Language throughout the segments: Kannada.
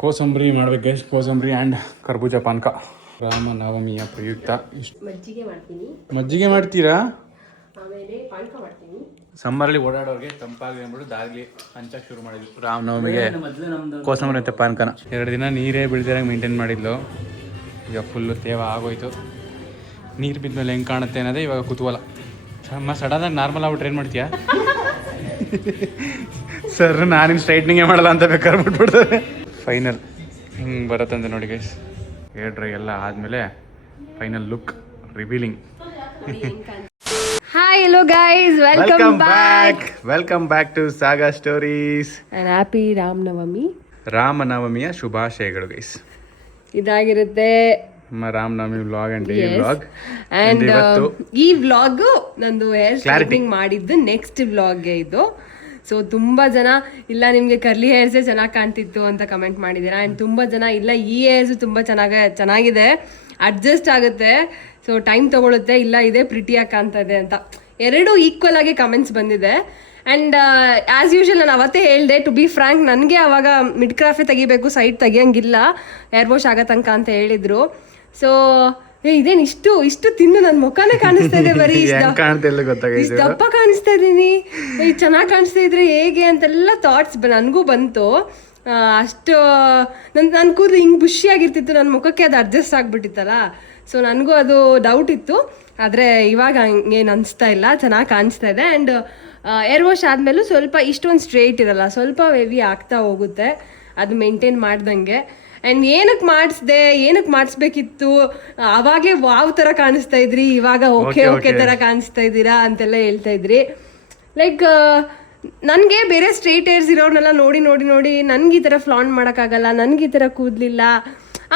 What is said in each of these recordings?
ಕೋಸಂಬರಿ ಮಾಡ್ಬೇಕು ಗೈಸ್. ಕೋಸಂಬರಿ ಆ್ಯಂಡ್ ಕರ್ಬೂಜ ಪಾನಕ ರಾಮನವಮಿಯ ಪ್ರಯುಕ್ತ. ಮಜ್ಜಿಗೆ ಮಾಡ್ತೀನಿ. ಮಜ್ಜಿಗೆ ಮಾಡ್ತೀರಾ? ಆಮೇಲೆ ಪಾನಕ ಮಾಡ್ತೀನಿ. ಸಮ್ಮರಲ್ಲಿ ಓಡಾಡೋರಿಗೆ ತಂಪಾಗಿ ಅಂದ್ಬಿಟ್ಟು ದಾರಿ ಹಂಚಕ್ಕೆ ಶುರು ಮಾಡಿದ್ವಿ. ರಾಮನವಮಿಗೆ ಕೋಸಂಬರಿ ಮತ್ತು ಪಾನಕನ 2 ದಿನ ನೀರೇ ಬೀಳ್ದಿರಂಗೆ ಮೇಂಟೈನ್ ಮಾಡಿದ್ಲು. ಈಗ ಫುಲ್ಲು ತೇವ ಆಗೋಯ್ತು. ನೀರು ಬಿದ್ಮೇಲೆ ಹೆಂಗೆ ಕಾಣುತ್ತೆ ಅನ್ನೋದೇ ಇವಾಗ ಕುತೂಹಲ. ಸಡನ್ನಾಗಿ ನಾರ್ಮಲ್ ಆಗ್ಬಿಟ್ರೆ ಏನು ಮಾಡ್ತೀಯಾ? ಸರ್ ನಾನಿನ್ನು ಸ್ಟ್ರೈಟ್ನಿಂಗೇ ಮಾಡಲ್ಲ ಅಂತ ಬೇಕಾದ್ರೆ ಬಿಟ್ಬಿಡ್ತಾರೆ. ಫೈನಲ್ ಹಿಂಗೆ ಬರುತ್ತಂತೆ ನೋಡಿ ಗೈಸ್. ಹೇರ್ ಡ್ರೈ ಎಲ್ಲ ಆದಮೇಲೆ final look revealing. Hi hello guys, welcome back. Welcome back to saga stories. And happy Ramanavami. ರಾಮನವಮಿಯ ಶುಭಾಶಯಗಳು ಗೈಸ್. ಇದಾಗಿರುತ್ತೆ ನಮ್ಮ Ramanavami vlog and day vlog. And ಈ ವ್ಲಾಗ್ ನಂದು ಹೇರ್ ಸ್ಟ್ರೈಟ್ನಿಂಗ್ ಮಾಡಿದ್ದು ನೆಕ್ಸ್ಟ್ ವ್ಲಾಗ್ಗೆ ಇದು. ಸೊ ತುಂಬ ಜನ ಇಲ್ಲ ನಿಮಗೆ ಕರ್ಲಿ ಹೇರ್ಸೇ ಚೆನ್ನಾಗಿ ಕಾಣ್ತಿತ್ತು ಅಂತ ಕಮೆಂಟ್ ಮಾಡಿದ್ದೀರಾ. ಆ್ಯಂಡ್ ತುಂಬ ಜನ ಇಲ್ಲ ಈ ಹೇರ್ಸು ತುಂಬ ಚೆನ್ನಾಗಿದೆ, ಅಡ್ಜಸ್ಟ್ ಆಗುತ್ತೆ, ಸೊ ಟೈಮ್ ತೊಗೊಳುತ್ತೆ, ಇಲ್ಲ ಇದೇ ಪ್ರಿಟಿಯಾಗಿ ಕಾಣ್ತದೆ ಅಂತ ಎರಡೂ ಈಕ್ವಲ್ ಆಗಿ ಕಮೆಂಟ್ಸ್ ಬಂದಿದೆ. ಆ್ಯಂಡ್ ಆ್ಯಸ್ ಯೂಶುವಲ್ ನಾನು ಅವತ್ತೇ ಹೇಳಿದೆ, ಟು ಬಿ ಫ್ರ್ಯಾಂಕ್ ನನಗೆ ಅವಾಗ ಮಿಡ್ ಕ್ರಾಫೇ ತೆಗಿಬೇಕು, ಸೈಡ್ ತೆಗಿಯಂಗಿಲ್ಲ, ಹೇರ್ ವಾಶ್ ಆಗೋ ತನಕ ಅಂತ ಹೇಳಿದರು. ಸೊ ಇದೇನು ಇಷ್ಟು ತಿನ್ನು ನನ್ನ ಮುಖನೇ ಕಾಣಿಸ್ತಾ ಇದೆ, ಬರೀ ಇಷ್ಟು ದಪ್ಪ ಕಾಣಿಸ್ತಾ ಇದ್ದೀನಿ, ಚೆನ್ನಾಗಿ ಕಾಣಿಸ್ತಾ ಇದ್ರೆ ಹೇಗೆ ಅಂತೆಲ್ಲ ಥಾಟ್ಸ್ ನನಗೂ ಬಂತು. ಅಷ್ಟು ನನ್ನ ಕೂದಲು ಹಿಂಗೆ ಬುಷಿಯಾಗಿರ್ತಿತ್ತು, ನನ್ನ ಮುಖಕ್ಕೆ ಅದು ಅಡ್ಜಸ್ಟ್ ಆಗಿಬಿಟ್ಟಿತ್ತಲ್ಲ. ಸೊ ನನಗೂ ಅದು ಡೌಟ್ ಇತ್ತು, ಆದರೆ ಇವಾಗ ಹಂಗೇನು ಅನಿಸ್ತಾ ಇಲ್ಲ, ಚೆನ್ನಾಗಿ ಕಾಣಿಸ್ತಾ ಇದೆ. ಆ್ಯಂಡ್ ಏರ್ ವಾಶ್ ಆದಮೇಲೂ ಸ್ವಲ್ಪ ಇಷ್ಟೊಂದು ಸ್ಟ್ರೇಟ್ ಇರಲ್ಲ, ಸ್ವಲ್ಪ ವೆವಿ ಆಗ್ತಾ ಹೋಗುತ್ತೆ ಅದು ಮೇಂಟೈನ್ ಮಾಡ್ದಂಗೆ. ಆ್ಯಂಡ್ ಏನಕ್ಕೆ ಮಾಡಿಸ್ಬೇಕಿತ್ತು, ಅವಾಗೇ ವಾವ್ ಥರ ಕಾಣಿಸ್ತಾ ಇದ್ರಿ, ಇವಾಗ ಓಕೆ ಥರ ಕಾಣಿಸ್ತಾ ಇದ್ದೀರಾ ಅಂತೆಲ್ಲ ಹೇಳ್ತಾ ಇದ್ರಿ. ಲೈಕ್ ನನಗೆ ಬೇರೆ ಸ್ಟ್ರೇಟ್ ಹೇರ್ಸ್ ಇರೋರ್ನೆಲ್ಲ ನೋಡಿ ನೋಡಿ ನೋಡಿ ನನಗೆ ಈ ಥರ ಫ್ಲಾಂಟ್ ಮಾಡೋಕ್ಕಾಗಲ್ಲ, ನನಗೆ ಈ ಥರ ಕೂದಲಿಲ್ಲ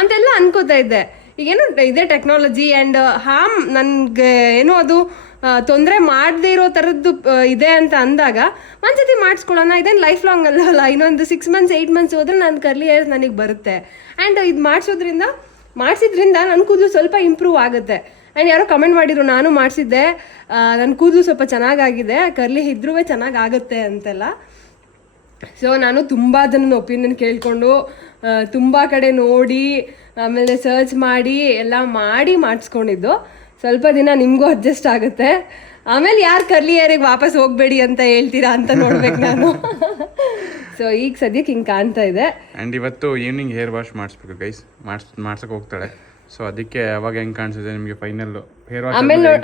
ಅಂತೆಲ್ಲ ಅನ್ಕೋತಾ ಇದ್ದೆ. ಈಗೇನು ಇದೆ ಟೆಕ್ನಾಲಜಿ ಆ್ಯಂಡ್ ನನಗೆ ಏನೋ ಅದು ತೊಂದರೆ ಮಾಡದೇ ಇರೋ ಥರದ್ದು ಇದೆ ಅಂತ ಅಂದಾಗ ಒಂದ್ಸತಿ ಮಾಡಿಸ್ಕೊಳ್ಳೋಣ, ಇದೇನು ಲೈಫ್ ಲಾಂಗ್ ಅಲ್ಲ, ಇನ್ನೊಂದು 6 months 8 months ಹೋದ್ರೆ ನನ್ನ ಕರ್ಲಿ ಹೇರ್ಸ್ ನನಗೆ ಬರುತ್ತೆ. ಆ್ಯಂಡ್ ಇದು ಮಾಡಿಸಿದ್ರಿಂದ ನನ್ನ ಕೂದಲು ಸ್ವಲ್ಪ ಇಂಪ್ರೂವ್ ಆಗುತ್ತೆ. ಆ್ಯಂಡ್ ಯಾರೋ ಕಮೆಂಟ್ ಮಾಡಿದ್ರು, ನಾನು ಮಾಡಿಸಿದ್ದೆ, ನನ್ನ ಕೂದಲು ಸ್ವಲ್ಪ ಚೆನ್ನಾಗಾಗಿದೆ, ಕರ್ಲಿ ಇದ್ರೂ ಚೆನ್ನಾಗಾಗುತ್ತೆ ಅಂತೆಲ್ಲ. ಸೊ ನಾನು ತುಂಬ ಜನನ ಒಪಿನಿಯನ್ ಕೇಳಿಕೊಂಡು ತುಂಬ ಕಡೆ ನೋಡಿ ಆಮೇಲೆ ಸರ್ಚ್ ಮಾಡಿ ಎಲ್ಲ ಮಾಡಿಸ್ಕೊಂಡಿದ್ದು. ಸ್ವಲ್ಪ ದಿನ ನಿಮಗೂ ಅಡ್ಜಸ್ಟ್ ಆಗುತ್ತೆ, ಆಮೇಲೆ ಯಾರು ಕರ್ಲಿ ಹೇರಿಗೆ ವಾಪಸ್ ಹೋಗಬೇಡಿ ಅಂತ ಹೇಳ್ತೀರಾ ಅಂತ ನೋಡ್ಬೇಕು ನಾನು. ಸೊ ಈಗ ಸದ್ಯಕ್ಕೆ ಹಿಂಗೆ ಕಾಣ್ತಾ ಇದೆ. ಆ್ಯಂಡ್ ಇವತ್ತು ಈವ್ನಿಂಗ್ ಹೇರ್ ವಾಶ್ ಮಾಡಿಸ್ಬೇಕು ಗೈಸ್, ಮಾಡ್ಸಕ್ಕೆ ಹೋಗ್ತಾಳೆ. ಸೊ ಅದಕ್ಕೆ ಅವಾಗ ಹೆಂಗೆ ಕಾಣಿಸಿದೆ ನಿಮಗೆ ಫೈನಲ್ ಹೇರ್ ವಾಶ್.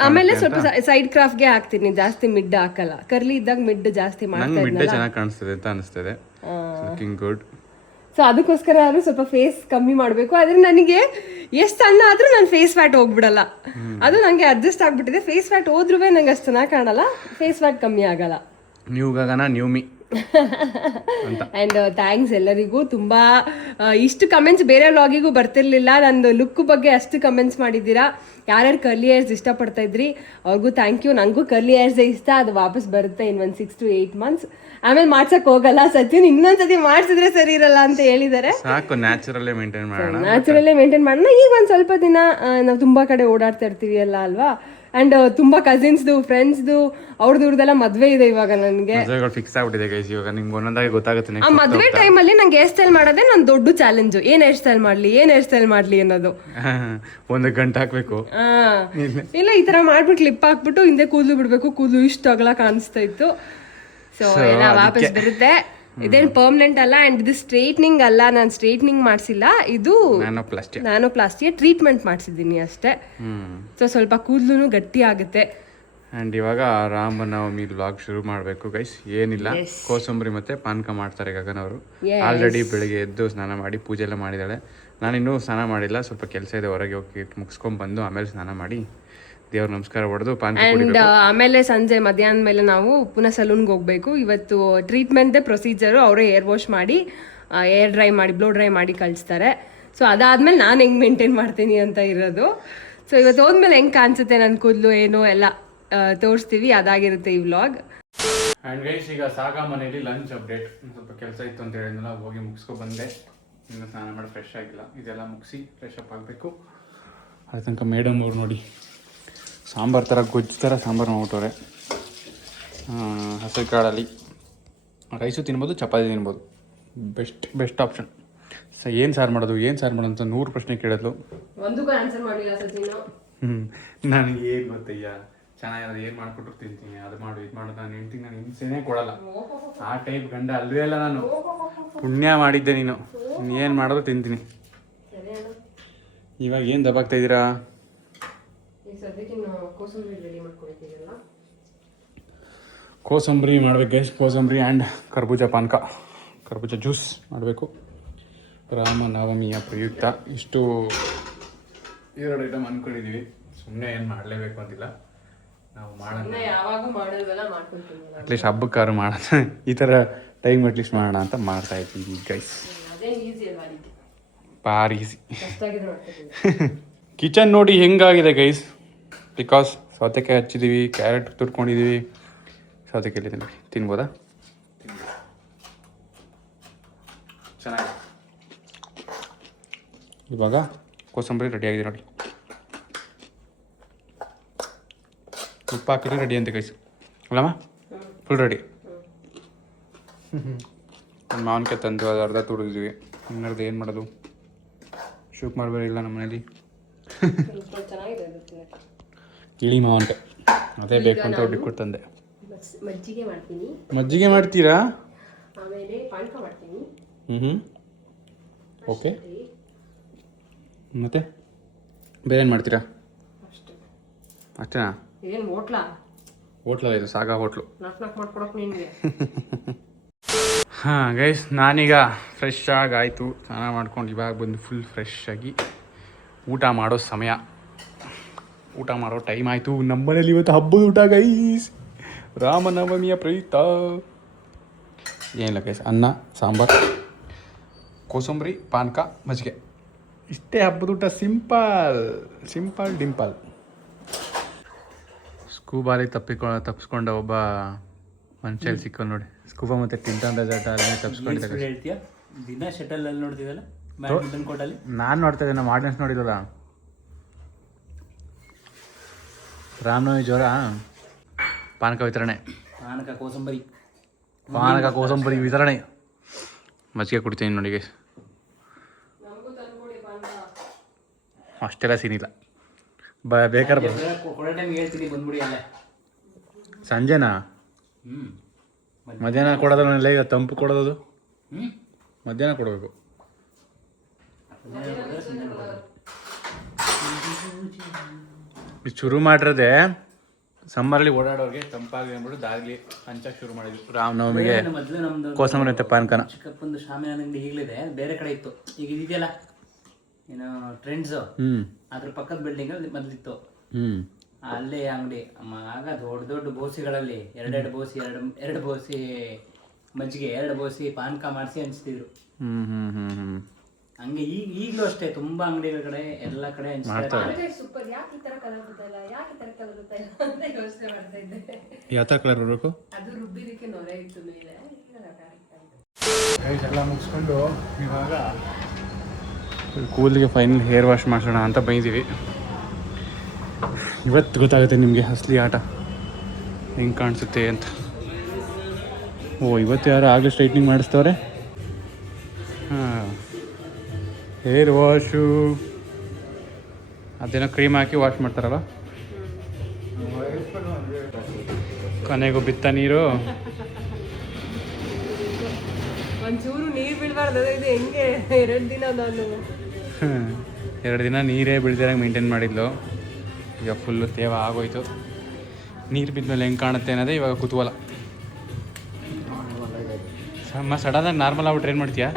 ಆಮೇಲೆ ಸ್ವಲ್ಪ ಸೈಡ್ ಕ್ರಾಫ್ಟ್ಗೆ ಹಾಕ್ತೀನಿ, ಜಾಸ್ತಿ ಮಿಡ್ ಹಾಕಲ್ಲ. ಕರ್ಲಿ ಇದ್ದಾಗ ಮಿಡ್ ಜಾಸ್ತಿ ಮಾಡ್ತಾ ಮಿಡ್ ಚೆನ್ನಾಗಿ ಕಾಣಿಸ್ತದೆ ಅಂತ ಅನಿಸ್ತದೆ, ಲುಕಿಂಗ್ ಗುಡ್. ಸೊ ಅದಕ್ಕೋಸ್ಕರ ಆದ್ರೂ ಸ್ವಲ್ಪ ಫೇಸ್ ಕಮ್ಮಿ ಮಾಡಬೇಕು. ಆದ್ರೆ ನನಗೆ ಎಷ್ಟು ಸಣ್ಣ ಆದ್ರೂ ನನ್ನ ಫೇಸ್ ಫ್ಯಾಟ್ ಹೋಗ್ಬಿಡಲ್ಲ, ಅದು ನನಗೆ ಅಡ್ಜಸ್ಟ್ ಆಗ್ಬಿಟ್ಟಿದೆ. ಫೇಸ್ ಫ್ಯಾಟ್ ಹೋದ್ರೂ ನಂಗೆ ಅಷ್ಟು ಚೆನ್ನಾಗಿ ಕಾಣಲ್ಲ, ಫೇಸ್ ಫ್ಯಾಟ್ ಕಮ್ಮಿ ಆಗಲ್ಲ. New me. ಆ್ಯಂಡ್ ಥ್ಯಾಂಕ್ಸ್ ಎಲ್ಲರಿಗೂ. ತುಂಬ ಇಷ್ಟು ಕಮೆಂಟ್ಸ್ ಬೇರೆ ವ್ಲಾಗಿಗೂ ಬರ್ತಿರ್ಲಿಲ್ಲ, ನಂದು ಲುಕ್ ಬಗ್ಗೆ ಅಷ್ಟು ಕಮೆಂಟ್ಸ್ ಮಾಡಿದ್ದೀರಾ. ಯಾರ್ಯಾರು ಕರ್ಲಿ ಹೇರ್ಸ್ ಇಷ್ಟಪಡ್ತಾ ಇದ್ರಿ ಅವ್ರಿಗೂ ಥ್ಯಾಂಕ್ ಯು. ನನಗೂ ಕರ್ಲಿ ಹೇರ್ಸೇ ಇಷ್ಟ, ಅದು ವಾಪಸ್ ಬರುತ್ತೆ ಇನ್ನೊಂದು 6 to 8 months. ಆಮೇಲೆ ಮಾಡ್ಸಕ್ ಹೋಗಲ್ಲ, ಸತ್ಯನ್ ಇನ್ನೊಂದ್ಸತಿ ಮಾಡ್ಸಿದ್ರೆ ಸರಿ ಇರಲ್ಲ ಅಂತ ಹೇಳಿದ್ದಾರೆ. ಸಾಕು, ನ್ಯಾಚುರಲ್ಲೇ ಮೇಂಟೈನ್ ಮಾಡೋಣ. ಈಗ ಒಂದು ಸ್ವಲ್ಪ ದಿನ ನಾವು ತುಂಬಾ ಕಡೆ ಓಡಾಡ್ತಾ ಇರ್ತೀವಿ ಎಲ್ಲ ಅಲ್ವಾ. ಅಂಡ್ ತುಂಬಾ ಕಸಿನ್ಸ್ದು ಫ್ರೆಂಡ್ಸ್ದು ಅವ್ರದ್ದೆಲ್ಲ ಮದ್ವೆ ಇದೆ ಇವಾಗ. ನನಗೆ ಫಿಕ್ಸ್ ಆಗ್ಬಿಟ್ಟಿದೆ ಗೈಸ್, ಇವಾಗ ನಿಮ್ಗೆ ಒಂದೊಂದಾಗಿ ಗೊತ್ತಾಗುತ್ತೆ. ಆ ಮದ್ವೆ ಟೈಮಲ್ಲಿ ನಂಗೆ ಹೇರ್ ಸ್ಟೈಲ್ ಮಾಡೋದೇ ನನ್ನ ದೊಡ್ಡ ಚಾಲೆಂಜ್. ಏನ್ ಹೇರ್ ಸ್ಟೈಲ್ ಮಾಡ್ಲಿ ಅನ್ನೋದು. 1 ಗಂಟೆ ಹಾಕ್ಬೇಕು, ಇಲ್ಲ ಈ ತರ ಮಾಡ್ಬಿಟ್ಟು ಕ್ಲಿಪ್ ಹಾಕ್ಬಿಟ್ಟು ಹಿಂದೆ ಕೂದಲು ಬಿಡ್ಬೇಕು, ಕೂದಲು ಇಷ್ಟು ಅಗಲ ಕಾಣಿಸ್ತಾ ಇತ್ತು. ಸೊ ಎಲ್ಲ ವಾಪಸ್ ಬರುತ್ತೆ. ಇದೇನು ಪರ್ಮನೆಂಟ್ ಅಲ್ಲ, ಅಂಡ್ ಇದು ಸ್ಟ್ರೈಟ್ನಿಂಗ್ ಅಲ್ಲ, ನಾನು ಸ್ಟ್ರೈಟ್ನಿಂಗ್ ಮಾಡಿಸಿಲ್ಲ, ಇದು ನ್ಯಾನೋಪ್ಲಾಸ್ಟಿಯ ಟ್ರೀಟ್ಮೆಂಟ್ ಮಾಡಿಸಿದ್ದೀನಿ ಅಷ್ಟೇ. ಸೊ ಸ್ವಲ್ಪ ಕೂದಲು ಗಟ್ಟಿ ಆಗುತ್ತೆ. ಆ್ಯಂಡ್ ಇವಾಗ ರಾಮನವಮಿ ವ್ಲಾಗ್ ಶುರು ಮಾಡಬೇಕು ಗೈಸ್. ಏನಿಲ್ಲ, ಕೋಸಂಬರಿ ಮತ್ತು ಪಾನಕ ಮಾಡ್ತಾರೆ ಗಗನ್ ಅವರು. ಆಲ್ರೆಡಿ ಬೆಳಿಗ್ಗೆ ಎದ್ದು ಸ್ನಾನ ಮಾಡಿ ಪೂಜೆ ಎಲ್ಲ ಮಾಡಿದ್ದಾಳೆ. ನಾನಿನ್ನೂ ಸ್ನಾನ ಮಾಡಿಲ್ಲ, ಸ್ವಲ್ಪ ಕೆಲಸ ಇದೆ, ಹೊರಗೆ ಹೋಗಿ ಮುಗಿಸ್ಕೊಂಡ್ಬಂದು ಆಮೇಲೆ ಸ್ನಾನ ಮಾಡಿ ದೇವ್ರ ನಮಸ್ಕಾರ ಹೊಡೆದು ಅಂಡ್ ಆಮೇಲೆ ಸಂಜೆ ಮಧ್ಯಾಹ್ನ ಮೇಲೆ ನಾವು ಪುನಃ ಸಲೂನ್ಗೆ ಹೋಗ್ಬೇಕು. ಇವತ್ತು ಟ್ರೀಟ್ಮೆಂಟ್ ಪ್ರೊಸೀಜರು ಅವರೇ ಹೇರ್ ವಾಶ್ ಮಾಡಿ ಏರ್ ಡ್ರೈ ಮಾಡಿ ಬ್ಲೋ ಡ್ರೈ ಮಾಡಿ ಕಳಿಸ್ತಾರೆ. ಸೊ ಅದಾದ್ಮೇಲೆ ನಾನು ಹೆಂಗೆ ಮೇಂಟೈನ್ ಮಾಡ್ತೀನಿ ಅಂತ ಇರೋದು. ಸೊ ಇವತ್ತು ಹೋದ್ಮೇಲೆ ಹೆಂಗೆ ಕಾಣಿಸುತ್ತೆ ನನ್ನ ಕೂದಲು ಏನು ಎಲ್ಲ ತೋರಿಸ್ತೀವಿ, ಅದಾಗಿರುತ್ತೆ ಈ ವ್ಲಾಗ್. ಆ್ಯಂಡ್ ಗೈಸ್ ಈಗ ಸಾಗಾ ಮನೆಯಲ್ಲಿ ಲಂಚ್ ಅಪ್ಡೇಟ್. ಸ್ವಲ್ಪ ಕೆಲಸ ಇತ್ತು ಅಂತ ಹೇಳಿದ್ನಲ್ಲ, ಹೋಗಿ ಮುಗಿಸ್ಕೊಂಡು ಬಂದೆ. ಇನ್ನು ಸ್ನಾನ ಮಾಡಿ ಫ್ರೆಶ್ ಆಗಿಲ್ಲ, ಇದೆಲ್ಲ ಮುಗಿಸಿ ಫ್ರೆಶ್ ಅಪ್ ಆಗಬೇಕು. ಅದ್ರ ತನಕ ಮೇಡಮ್ ಅವ್ರು ನೋಡಿ ಸಾಂಬಾರು ಥರ ಗೊಜ್ಜು ಥರ ಸಾಂಬಾರು ಮಾಡ್ಬಿಟ್ಟವ್ರೆ. ಹಸಿರು ಕಾಳಲ್ಲಿ ರೈಸು ತಿನ್ಬೋದು, ಚಪಾತಿ ತಿನ್ಬೋದು, ಬೆಸ್ಟ್ ಆಪ್ಷನ್. ಏನು ಸಾರು ಮಾಡೋದು ಅಂತ 100 ಪ್ರಶ್ನೆ ಕೇಳಿದ್ಲು. ಒಂದಕ್ಕೂ ಆನ್ಸರ್ ಮಾಡಲಿಲ್ಲ ಸಚಿನ್. ನನಗೆ ಏನು ಗೊತ್ತಯ್ಯ, ಚೆನ್ನಾಗಿರೋದು ಏನು ಮಾಡಿಕೊಟ್ರು ತಿಂತೀನಿ, ಅದು ಮಾಡು ಇದು ಮಾಡು. ನಾನು ಹೆಂಡ್ತಿಗೆ ನಾನು ಹಿಂಸೆನೇ ಕೊಡಲ್ಲ, ಆ ಟೈಪ್ ಗಂಡ ಅಲ್ವೇ ಅಲ್ಲ ನಾನು. ಪುಣ್ಯ ಮಾಡಿದ್ದೆ ನೀನು ಏನು ಮಾಡೋದು ತಿಂತೀನಿ. ಇವಾಗ ಏನು ದಬಾಗ್ತಾ ಇದ್ದೀರಾ? ಕೋಸಂಬರಿ ಮಾಡ್ಬೇಕು ಗೈಸ್. ಕೋಸಂಬರಿ ಆ್ಯಂಡ್ ಕರ್ಬೂಜ ಪಾನಕ, ಕರ್ಬೂಜ ಜ್ಯೂಸ್ ಮಾಡಬೇಕು ರಾಮನವಮಿಯ ಪ್ರಯುಕ್ತ. ಇಷ್ಟು 2 ಐಟಮ್ ಅಂದ್ಕೊಂಡಿದ್ದೀವಿ. ಸುಮ್ಮನೆ ಏನು ಮಾಡಲೇಬೇಕು ಅಂತಿಲ್ಲ, ನಾವು ಮಾಡೋಣ. ಅಟ್ಲೀಸ್ಟ್ ಹಬ್ಬಕ್ಕಾರು ಮಾಡೋಣ, ಈ ಥರ ಟೈಮ್ ಅಟ್ಲೀಸ್ಟ್ ಮಾಡೋಣ ಅಂತ ಮಾಡ್ತಾ ಇದ್ದೀವಿ ಗೈಸ್. ಭಾರಿ ಈಸಿ. ಕಿಚನ್ ನೋಡಿ ಹೆಂಗಾಗಿದೆ ಗೈಸ್. ಬಿಕಾಸ್ ಸೌತೆಕಾಯಿ ಹಚ್ಚಿದ್ದೀವಿ, ಕ್ಯಾರೆಟ್ ತುರ್ಕೊಂಡಿದ್ದೀವಿ. ಸೌತೆಕಾಯಿ ನೋಡಿ, ತಿನ್ಬೋದಾ? ಚೆನ್ನಾಗಿದೆ. ಇವಾಗ ಕೋಸಂಬರಿ ರೆಡಿ ಆಗಿದೆ ನೋಡಿ. ಉಪ್ಪು ಹಾಕಿದ್ರೆ ರೆಡಿ ಅಂತ ಗೈಸ್, ಅಲ್ಲಮ್ಮ? Full ready. ಮಾವಿನಕಾಯಿ ತಂದು ಅದು ಅರ್ಧ ತುಳಿದ್ವಿ, ಇನ್ನರ್ಧ ಏನು ಮಾಡೋದು? ಶಿವಕುಮಾರ್ ಬೇರೆ ಇಲ್ಲ ನಮ್ಮ ಮನೇಲಿ. ಇಳಿ ಮಾವಿನಕಾಯಿ ಅದೇ ಬೇಕು ಅಂತ ಒಡ್ಡಿ ಕೊಟ್ಟಂದೆ. ಮಜ್ಜಿಗೆ ಮಾಡ್ತೀರಾ? ಓಕೆ. ಮತ್ತೆ ಬೇರೆ ಏನು ಮಾಡ್ತೀರಾ? ಅಷ್ಟೇನಾ? ಹೋಟ್ಲಲ್ಲ ಇದು, ಸಾಗಾ ಹೋಟ್ಲು. ಹಾಂ ಗೈಸ್, ನಾನೀಗ ಫ್ರೆಶ್ ಆಗಾಯಿತು, ಸ್ನಾನ ಮಾಡ್ಕೊಂಡು ಇವಾಗ ಬಂದು ಫುಲ್ ಫ್ರೆಶ್ ಆಗಿ ಊಟ ಮಾಡೋ ಸಮಯ. ಊಟ ಮಾಡೋ ಟೈಮ್ ಆಯಿತು. ನಮ್ಮನೇಲಿ ಇವತ್ತು ಹಬ್ಬದ ಊಟ ಗೈಸ್, ರಾಮನವಮಿಯ ಪ್ರಯುಕ್ತ. ಏನಿಲ್ಲ ಗೈಸ್, ಅನ್ನ ಸಾಂಬಾರು, ಕೋಸಂಬರಿ, ಪಾನಕ, ಮಜ್ಜಿಗೆ, ಇಷ್ಟೇ ಹಬ್ಬದ ಊಟ. ಸಿಂಪಲ್ ಡಿಂಪಲ್. ಸ್ಕೂಬಾಲಿ ತಪ್ಪಿಸ್ಕೊಂಡ ಒಬ್ಬ ಮನುಷ್ಯ ಸಿಕ್ಕ ನೋಡಿ. ಸ್ಕೂಬಾ ಮತ್ತೆ ಟಿಂಟನ್ ಜಾಟ ಅಲ್ಲಿ ತಪ್ಪಿಸ್ಕೊಂಡಿದ್ದೆ. ಹೇಳ್ತೀಯ ದಿನ ಶಟಲ್ ಅಲ್ಲಿ ನೋಡ್ತೀವಲ್ಲ, ಬ್ಯಾಡ್ಮಿಂಟನ್ ಕೋರ್ಟಲ್ಲಿ. ನಾನು ನೋಡ್ತಾ ಇದ್ದೆ, ನಮ್ಮ ಆಡಿಯನ್ಸ್ ನೋಡಿದ್ವಲ್ಲ. ರಾಮನವಮಿ ಜೋರ. ಪಾನಕ ವಿತರಣೆ, ಪಾನಕ ಕೋಸಂಬರಿ ವಿತರಣೆ, ಮಜ್ಜಿಗೆ ಕುಡಿತೀನಿ ನೋಡಿ ಗೈಸ್. ಅಷ್ಟೆಲ್ಲ ಸೀನಿಲ್ಲ, ಬೇಕಾದ್ರೆ ಸಂಜೆನಾ? ಮಧ್ಯಾಹ್ನ ಕೊಡೋದಲ್ಲ, ಈಗ ತಂಪು ಕೊಡೋದು. ಮಧ್ಯಾಹ್ನ ಕೊಡಬೇಕು. ಶುರು ಮಾಡಿರದೆ ಸಮ್ಮರಲ್ಲಿ ಓಡಾಡೋರಿಗೆ ತಂಪಾಗಿ ಅಂದ್ಬಿಟ್ಟು ದಾರಿ ಹಂಚಕ್ಕೆ ಶುರು ಮಾಡಿದ್ವಿ. ರಾಮನವಮಿಗೆ ಕೋಸಂಬರಿ ಮತ್ತೆ ಪಾನಕನ. ಚಿಕ್ಕಪ್ಪಂದು ಶಾಮಿಯಾನ ಅಂಗಡಿ ಈಗಲಿದೆ, ಬೇರೆ ಕಡೆ ಇತ್ತು. ಈಗ ಇದೆಯಲ್ಲ ಏನೋ ಟ್ರೆಂಡ್ಸ್, ಅದ್ರ ಪಕ್ಕದ ಬಿಲ್ಡಿಂಗ್ ಅಲ್ಲಿ ಮೊದಲಿತ್ತು. ಅಲ್ಲೇ ಅಂಗಡಿ. ಆಗ ದೊಡ್ಡ ದೊಡ್ಡ ಬೋಸಿಗಳಲ್ಲಿ ಎರಡು ಬೋಸಿ ಮಜ್ಜಿಗೆ, 2 ಬೋಸಿ ಪಾನಕ ಮಾಡಿಸಿ ಹಂಚ್ತಿದ್ರು. ಹಂಗೆ ಈಗಲೂ ಅಷ್ಟೇ ತುಂಬಾ ಅಂಗಡಿಗಳ ಕಡೆ ಎಲ್ಲ ಕಡೆ ಹಂಚ್ತಾರೆ. ಯಾವ ಥರ ಕಲರ್ ಬರಬೇಕು? ಎಲ್ಲ ಮುಗಿಸ್ಕೊಂಡು ಇವಾಗ ಕೂದಲಿಗೆ ಫೈನಲ್ ಹೇರ್ ವಾಶ್ ಮಾಡಿಸೋಣ ಅಂತ ಬಂದಿದ್ದೀವಿ. ಇವತ್ತು ಗೊತ್ತಾಗುತ್ತೆ ನಿಮಗೆ ಅಸಲಿ ಆಟ ಹೆಂಗೆ ಕಾಣಿಸುತ್ತೆ ಅಂತ. ಇವತ್ತು ಯಾರು ಆಗಲೇ ಸ್ಟ್ರೈಟ್ನಿಂಗ್ ಮಾಡಿಸ್ತವ್ರೆ. ಹಾಂ, ಹೇರ್ ವಾಶು ಅದೇನೋ ಕ್ರೀಮ್ ಹಾಕಿ ವಾಶ್ ಮಾಡ್ತಾರಲ್ಲ. ಕೊನೆಗೂ ಬಿತ್ತ ನೀರು. ಒಂಚೂರು ನೀರು ಬೀಳಬಾರ್ದು. ಇದು ಹೆಂಗೆ 2 ದಿನ ನಾನು 2 ದಿನ ನೀರೇ ಬೀಳ್ದಿರಂಗೆ ಮೇಂಟೈನ್ ಮಾಡಿದ್ಲು. ಈಗ ಫುಲ್ಲು ತೇವ ಆಗೋಯ್ತು. ನೀರು ಬಿದ್ಮೇಲೆ ಹೆಂಗೆ ಕಾಣುತ್ತೆ ಅನ್ನೋದೇ ಇವಾಗ ಕುತೂಹಲ. ಸಡನ್ನಾಗಿ ನಾರ್ಮಲ್ ಆಗ್ಬಿಟ್ರೆ ಏನು ಮಾಡ್ತೀಯಾ?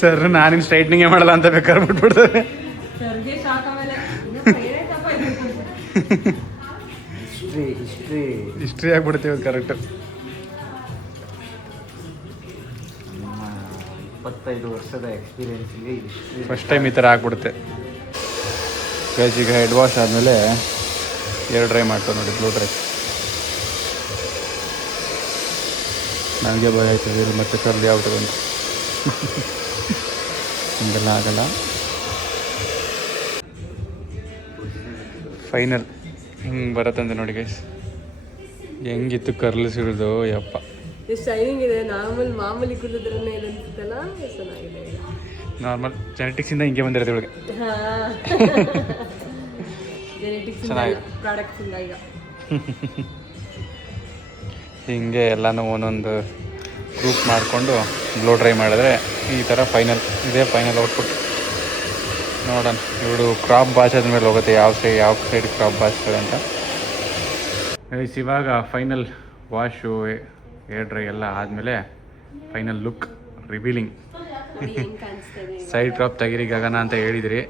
ಸರ್ ನಾನಿನ್ನು ಸ್ಟ್ರೈಟ್ನಿಂಗೇ ಮಾಡಲ್ಲ ಅಂತ ಬೇಕಾದ್ರೆ ಬಿಟ್ಬಿಡ್ತಾರೆ. History ಆಗ್ಬಿಡ್ತೀವಿ correct. 25 ವರ್ಷದ ಎಕ್ಸ್ಪೀರಿಯನ್ಸ್ಗೆ ಫಸ್ಟ್ ಟೈಮ್ ಈ ಥರ ಆಗ್ಬಿಡುತ್ತೆ ಗೈಸ್. ಈಗ ಹೆಡ್ ವಾಶ್ ಆದಮೇಲೆ ಏರ್ ಡ್ರೈ ಮಾಡ್ತಾರೆ ನೋಡಿ, ಬ್ಲೂ ಡ್ರೈ. ನನಗೆ ಭಯ ಆಯ್ತದೆ ಮತ್ತೆ ಕರ್ಲಿ ಆಗ್ಬಿಟ್ಟದೆ ಅಂತ. ಹಿಂಗೆಲ್ಲ ಆಗಲ್ಲ. ಫೈನಲ್ ಹಿಂಗೆ ಬರತ್ತಂತೆ ನೋಡಿ ಗೈಸ್. ಹೆಂಗಿತ್ತು ಕರ್ಲಿಸಿರೋದು ಯಪ್ಪ. ಎಷ್ಟು ಶೈನಿಂಗ್ ಇದೆ. ಮಾಮೂಲಿ ಕೂದಲದ್ರನ್ನೇ ಇದೆ ಅನ್ಸುತ್ತಲ್ಲ, ಎಷ್ಟು ಚೆನ್ನಾಗಿದೆ ಈಗ. ನಾರ್ಮಲ್ ಜೆನೆಟಿಕ್ಸಿಂದ ಹಿಂಗೆ ಬಂದಿರೋದು ಇವಳಿಗೆ. ಹಾಂ, ಜೆನೆಟಿಕ್ಸ್ ಪ್ರಾಡಕ್ಟ್ಸ್ ಇಂದ ಈಗ ಹಿಂಗೆ ಎಲ್ಲನೂ ಒಂದೊಂದು ಗ್ರೂಪ್ ಮಾಡಿಕೊಂಡು ಬ್ಲೋ ಡ್ರೈ ಮಾಡಿದ್ರೆ ಈ ಥರ ಫೈನಲ್ ಔಟ್ಪುಟ್. ನೋಡೋಣ ಇವಳು ಕ್ರಾಪ್ ಬಾಚದ ಮೇಲೆ ಹೋಗುತ್ತೆ, ಯಾವ ಸೈಡ್ ಕ್ರಾಪ್ ಬಾಚ್ತಾರೆ ಅಂತ. ಇವಾಗ ಫೈನಲ್ ವಾಶು ಏರ್ ಡ್ರೈ ಎಲ್ಲ ಆದಮೇಲೆ final look revealing. Side crop ತೆಗೀರಿ ಗಗನ ಅಂತ ಹೇಳಿದ್ರಿ,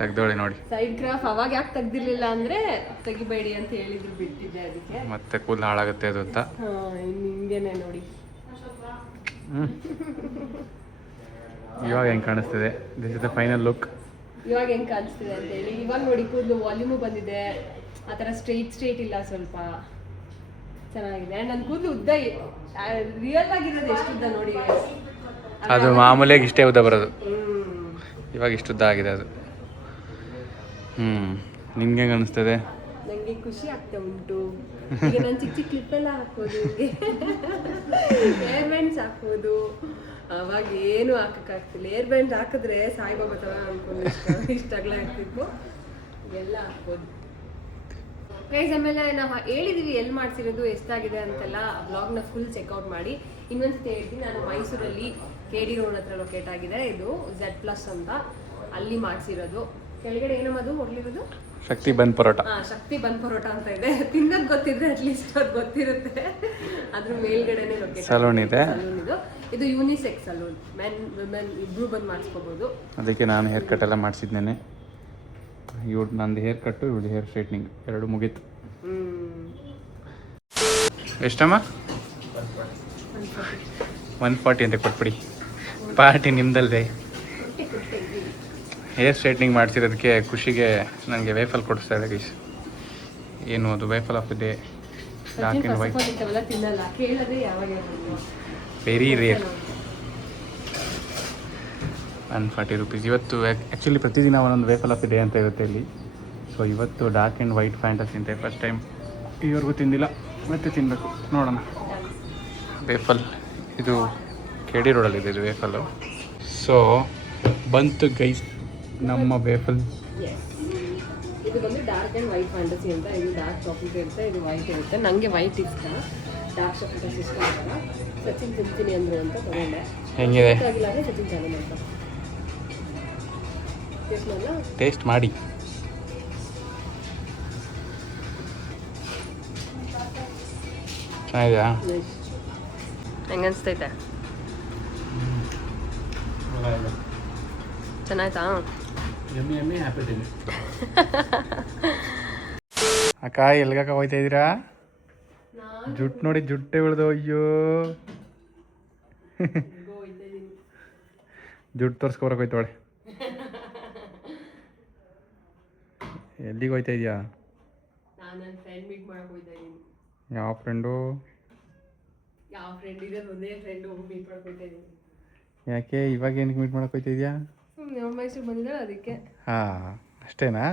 ತೆಗ್ದೋಳೆ ನೋಡಿ. ಸೈಡ್ ಕ್ರಾಪ್ ಅವಾಗ ಯಾಕೆ ತೆಗ್ದಿರ್ಲಿಲ್ಲ ಅಂದ್ರೆ ತೆಗಿಬೇಡಿ ಅಂತ ಹೇಳಿದ್ರು, ಬಿಟ್ಟಿದ್ದೆ ಅದಕ್ಕೆ. ಮತ್ತೆ ಕೂದಲು ಹಾಳಾಗುತ್ತೆ ಅದು ಅಂತ. ಹಿಂಗೇನೆ ನೋಡಿ. ಇವಾಗ ಹೆಂಗೆ ಕಾಣಿಸ್ತಿದೆ? This is the final look. ಇವಾಗ ಹೆಂಗೆ ಕಾಣಿಸ್ತಿದೆ ಅಂತ ಹೇಳಿ. ಇವಾಗ ನೋಡಿ ಕೂದಲು ವಾಲ್ಯೂಮು ಬಂದಿದೆ, ಆ ಥರ ಸ್ಟ್ರೈಟ್ ಇಲ್ಲ, ಸ್ವಲ್ಪ ಚೆನ್ನಾಗಿದೆ. ನನ್ನ ಕೂದಲು ಉದ್ದ ರಿಯಲ್ ಆಗಿರೋದು ಎಷ್ಟು ಉದ್ದ ನೋಡಿ. ಅದು ಮಾಮೂಲಿಯಾಗಿ ಇಷ್ಟೇ ಉದ್ದ ಬರೋದು, ಇವಾಗ ಇಷ್ಟು ಉದ್ದ ಆಗಿದೆ ಅದು. ನಿಮ್ಗೆ ಹೆಂಗೆ ಅನಿಸ್ತದೆ? ನನಗೆ ಖುಷಿ ಆಗ್ತಾ ಉಂಟು. ಈಗ ನಾನು ಚಿಕ್ಕ ಕ್ಲಿಪ್ಪೆಲ್ಲ ಹಾಕ್ಬೋದು, ಹೇರ್ ಬ್ಯಾಂಡ್ಸ್ ಹಾಕ್ಬೋದು. ಅವಾಗ ಏನು ಹಾಕಕ್ಕಾಗ್ತಿಲ್ಲ. ಏರ್ ಬ್ಯಾಂಡ್ ಹಾಕಿದ್ರೆ ಸಾಯಿಬಾಬಾ ಥರ ಅನ್ಕೊಂಡು ಇಷ್ಟಾಗಲೇ ಆಗ್ತಿತ್ತು. ಇವೆಲ್ಲ ಹಾಕ್ಬೋದು ಗೈಸ್. ಆಮೇಲೆ ನಾವು ಹೇಳಿದೀವಿ ಎಲ್ಲಿ ಮಾಡ್ಸಿರೋದು, ಎಷ್ಟಾಗಿದೆ ಅಂತೆಲ್ಲ. ಬ್ಲಾಗ್ನ ಫುಲ್ ಚೆಕ್ಔಟ್ ಮಾಡಿ. ಇನ್ನೊಂದ್ಸತಿ ಹೇಳ್ತೀನಿ, ನಾನು ಮೈಸೂರಲ್ಲಿ KD ರೋಡ್ ಹತ್ರ ಲೊಕೇಟ್ ಆಗಿದೆ. ಇದು Z+ ಅಂತ, ಅಲ್ಲಿ ಮಾಡಿಸಿರೋದು. ಕೆಳಗಡೆ ಏನಮ್ಮದು ಹೊರಲಿರೋದು? ಶಕ್ತಿ ಬನ್ ಪರೋಟ. ಶಕ್ತಿ ಬನ್ ಪರೋಟ ಅಂತ ಇದೆ. ತಿನ್ನೋದು ಗೊತ್ತಿದ್ರೆ ಅಟ್ಲೀಸ್ಟ್ ಅದು ಗೊತ್ತಿರುತ್ತೆ. ಅದ್ರ ಮೇಲ್ಗಡೆನೆ ಲೊಕೇಟ್ ಸಲೂನ್ ಇದೆ. ಇದು ಯೂನಿಸೆಕ್ಸ್ ಸಲೂನ್, ಮೆನ್ ವಿಮೆನ್ ಇಬ್ರು ಬಂದು ಮಾಡಿಸ್ಕೋಬಹುದು. ಅದಕ್ಕೆ ನಾನು ಹೇರ್ ಕಟ್ ಎಲ್ಲ ಮಾಡಿಸಿದ್ದೇನೆ. ನಂದು ಹೇರ್ ಕಟ್ಟು, ಇವಳು ಹೇರ್ ಸ್ಟ್ರೈಟ್ನಿಂಗ್ ಎರಡು ಮುಗೀತು. ಎಷ್ಟಮ್ಮ? 140 ಅಂತ ಕೊಟ್ಬಿಡಿ. ಪಾರ್ಟಿ ನಿಮ್ದಲ್ದೆ. ಹೇರ್ ಸ್ಟ್ರೈಟ್ನಿಂಗ್ ಮಾಡಿಸಿರೋದಕ್ಕೆ ಖುಷಿಗೆ ನನಗೆ ವೇಫಲ್ ಕೊಡಿಸ್ತಾ ಇದೆ ಗೈಸ್. ಏನು ಅದು? Waffle of day, dark and white, very rare. 140 rupees. ಇವತ್ತು ಆ್ಯಕ್ಚುಲಿ ಪ್ರತಿದಿನ ಒಂದೊಂದು ವೇಫಲ್ ಆಫ್ ಡೇ ಅಂತ ಇರುತ್ತೆ ಇಲ್ಲಿ. ಸೊ ಇವತ್ತು ಡಾರ್ಕ್ ಆ್ಯಂಡ್ ವೈಟ್ ಫ್ಯಾಂಟಸಿ ಅಂತ ಫಸ್ಟ್ ಟೈಮ್, ಇವ್ರಿಗೂ ತಿಂದಿಲ್ಲ, ಮತ್ತೆ ತಿನ್ನಬೇಕು. ನೋಡೋಣ. ವೇಫಲ್ ಇದು KD ರೋಡಲ್ಲಿದೆ ಇದು ವೇಫಲ್ಲು. ಸೊ ಬಂತು ಗೈಸ್ ನಮ್ಮ ವೇಫಲ್. ಇದು ಬಂದು ಡಾರ್ಕ್ ಆ್ಯಂಡ್ ವೈಟ್ ಫ್ಯಾಂಟಸಿ ಅಂತ. ಇದು ಡಾರ್ಕ್ ಚಾಕ್ಲೇಟ್ ಇರುತ್ತೆ, ಇದು ವೈಟ್ ಇರುತ್ತೆ. ನನಗೆ ವೈಟ್ ಇಷ್ಟ, ಡಾರ್ಕ್ ಚಾಕ್ಲೇಟ್ ಇಷ್ಟ ಆಗಲ್ಲ. ಸಚಿನ್ ತಿಂತೀನಿ ಅಂದರು ಅಂತ ತಗೊಂಡೆ. ಹೆಂಗಿದೆ? ಆಗಿಲ್ಲ ಅಂದರೆ ಸಚಿನ್ ಚಾನಲ್ ಅಂತ ಟೇಸ್ಟ್ ಮಾಡಿ. ಚೆನ್ನಾಗಿದೆಯಾ? ಹೆಂಗೆ ಅನಿಸ್ತೈತೆ? ಚೆನ್ನಾಯ್ತಾ? ಎಮ್ಮಿ ಹ್ಯಾಪಿ ತಿನ್ನಿ. ಅಕ್ಕ ಎಲ್ಗಕ್ಕ ಹೋಯ್ತಾ ಇದ್ದೀರಾ? ಜುಟ್ಟು ನೋಡಿ, ಜುಟ್ಟೆ ಉಳ್ದು. ಅಯ್ಯೋ, ಜುಟ್ಟು ತೋರಿಸ್ಕೊಬರಕ್ಕೆ ಹೋಯ್ತಾಳೆ. ಎಲ್ಲಿಗೆ ಹೋಯ್ತಾ ಇದೆಯಾ? ನಾನು ನನ್ನ ಫ್ರೆಂಡ್ ಮೀಟ್ ಮಾಡಕ್ಕೆ ಹೋಯ್ತಾ ಇದ್ದೀನಿ. ಯಾವ ಫ್ರೆಂಡು? ಯಾವ ಫ್ರೆಂಡ್ ಇದೆ? ಒಂದೇ ಫ್ರೆಂಡು ಮೀಟ್ ಮಾಡಕ್ಕೆ ಹೋಯ್ತಾ ಇದ್ದೀನಿ. ಯಾಕೆ ಇವಾಗ ಏನಕ್ಕೆ ಮೀಟ್ ಮಾಡಕ್ಕೆ ಹೋಯ್ತಾ ಇದೆಯಾ? ಮೈಸೂರು ಬಂದಿದ್ದಾಳೆ ಅದಕ್ಕೆ. ಹಾಂ, ಅಷ್ಟೇನಾ?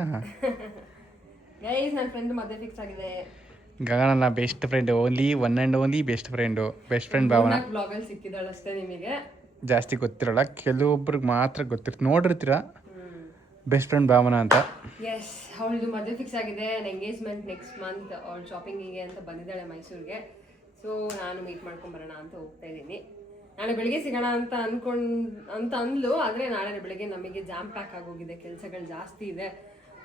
ಗೈಸ್, ನನ್ನ ಫ್ರೆಂಡ್ ಮದುವೆ ಫಿಕ್ಸ್ ಆಗಿದೆ. Gagana best friend, only one and only best friend. Best friend Bhavana ಬ್ಲಾಗಲ್ಲಿ ಸಿಕ್ಕಿದ್ದಾಳೆ ಅಷ್ಟೇ. ನಿಮಗೆ ಜಾಸ್ತಿ ಗೊತ್ತಿರಲ್ಲ, ಕೆಲವೊಬ್ರಿಗೆ ಮಾತ್ರ ಗೊತ್ತಿರ್ತ, ನೋಡಿರ್ತೀರ. ಬೆಸ್ಟ್ ಫ್ರೆಂಡ್ ಭಾವನಾ ಅಂತ. ಎಸ್, ಅವಳದು ಮದುವೆ ಫಿಕ್ಸ್ ಆಗಿದೆ. Engagement next month. ಅವಳು ಶಾಪಿಂಗಿಗೆ ಅಂತ ಬಂದಿದ್ದಾಳೆ ಮೈಸೂರಿಗೆ. ಸೊ ನಾನು ಮೀಟ್ ಮಾಡ್ಕೊಂಬರೋಣ ಅಂತ ಹೋಗ್ತಾ ಇದ್ದೀನಿ. ನಾಳೆ ಬೆಳಿಗ್ಗೆ ಸಿಗೋಣ ಅಂತ ಅಂದ್ಲು. ಆದರೆ ನಾಳೆ ಬೆಳಿಗ್ಗೆ ನಮಗೆ ಜಾಮ್ ಪ್ಯಾಕ್ ಆಗೋಗಿದೆ, ಕೆಲಸಗಳು ಜಾಸ್ತಿ ಇದೆ.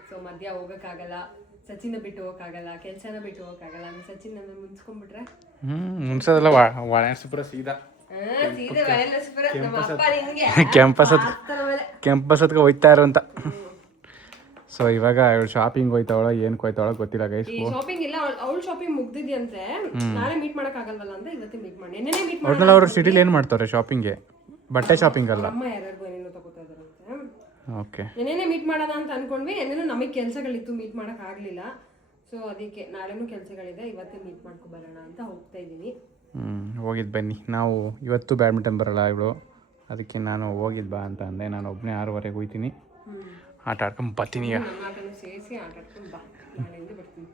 ಸೊ ಮಧ್ಯ ಹೋಗೋಕ್ಕಾಗಲ್ಲ, ಸಚಿನ ಬಿಟ್ಟು ಹೋಗೋಕ್ಕಾಗಲ್ಲ, ಕೆಲಸನ ಬಿಟ್ಟು ಹೋಗೋಕ್ಕಾಗಲ್ಲ. ಸಚಿನ್ ನನ್ನ ಮುನ್ಸ್ಕೊಂಡ್ಬಿಟ್ರೆ ಮುನ್ಸೋದಲ್ಲ, ವಾಣಾಸಿಪುರ ಸೀದಾ ಕೆಂಪಸ್ ಹತ್ಗೆ ಹೋಯ್ತಾ ಇರೋ ಅಂತ. ಸೊ ಇವಾಗ ಇವಳು ಶಾಪಿಂಗ್ ಹೋಯ್ತಾವಳ, ಏನು ಹೋಯ್ತಾವಳ ಗೊತ್ತಿಲ್ಲ ಗೈಸ್. ಶಾಪಿಂಗ್ ಇಲ್ಲ, ಅವಳು ಶಾಪಿಂಗ್ ಮುಗ್ದಿದ್ಯಂತೆ. ನಾಳೆ ಮೀಟ್ ಮಾಡಕ್ ಆಗಲ್ವಲ್ಲ ಅಂತ ಇವತ್ತೇ ಮೀಟ್ ಮಾಡಿ. ನೆನ್ನೆ ಮೀಟ್ ಮಾಡಿ. ಒಟ್ನಲ್ಲಿ ಅವರು ಸಿಟಿಲಿ ಏನು ಮಾಡ್ತಾರೆ ಶಾಪಿಂಗ್ಗೆ? ಬಟ್ಟೆ ಶಾಪಿಂಗ್ ಅಲ್ಲ, ಅಮ್ಮ ಯಾರ್ಯಾರಿಗೂ ಏನೇನೋ ತಗೋತಾ ಇದಾರಂತೆ. ಓಕೆ, ನೆನ್ನೆ ಮೀಟ್ ಮಾಡೋಣ ಅಂತ ಅನ್ಕೊಂಡ್ವಿ. ನೆನ್ನೆ ನಮಗೆ ಕೆಲಸಗಳಿತ್ತು, ಮೀಟ್ ಮಾಡಕ್ ಆಗ್ಲಿಲ್ಲ. ಸೊ ಅದಕ್ಕೆ ನಾಳೆನೂ ಕೆಲಸಗಳಿದೆ, ಇವತ್ತೇ ಮೀಟ್ ಮಾಡ್ಕೊ ಬರೋಣ ಅಂತ ಹೋಗ್ತಾ ಇದ್ದೀನಿ. ಹೋಗಿದ್ದು ಬನ್ನಿ. ನಾವು ಇವತ್ತು ಬ್ಯಾಡ್ಮಿಂಟನ್ ಬರಲ್ಲ ಇವಳು, ಅದಕ್ಕೆ ನಾನು ಹೋಗಿದ್ದು ಬಾ ಅಂತ ಅಂದೆ. ನಾನು ಒಬ್ಬನೇ 6:15 ಹೋಗ್ತೀನಿ, ಆಟ ಆಡ್ಕೊಂಡು ಬರ್ತೀನಿ. ಸೇರಿಸಿ ಆಟ ಆಡ್ಕೊಂಡು ಬಾ, ನಾಳೆಯಿಂದ ಬರ್ತೀನಿ.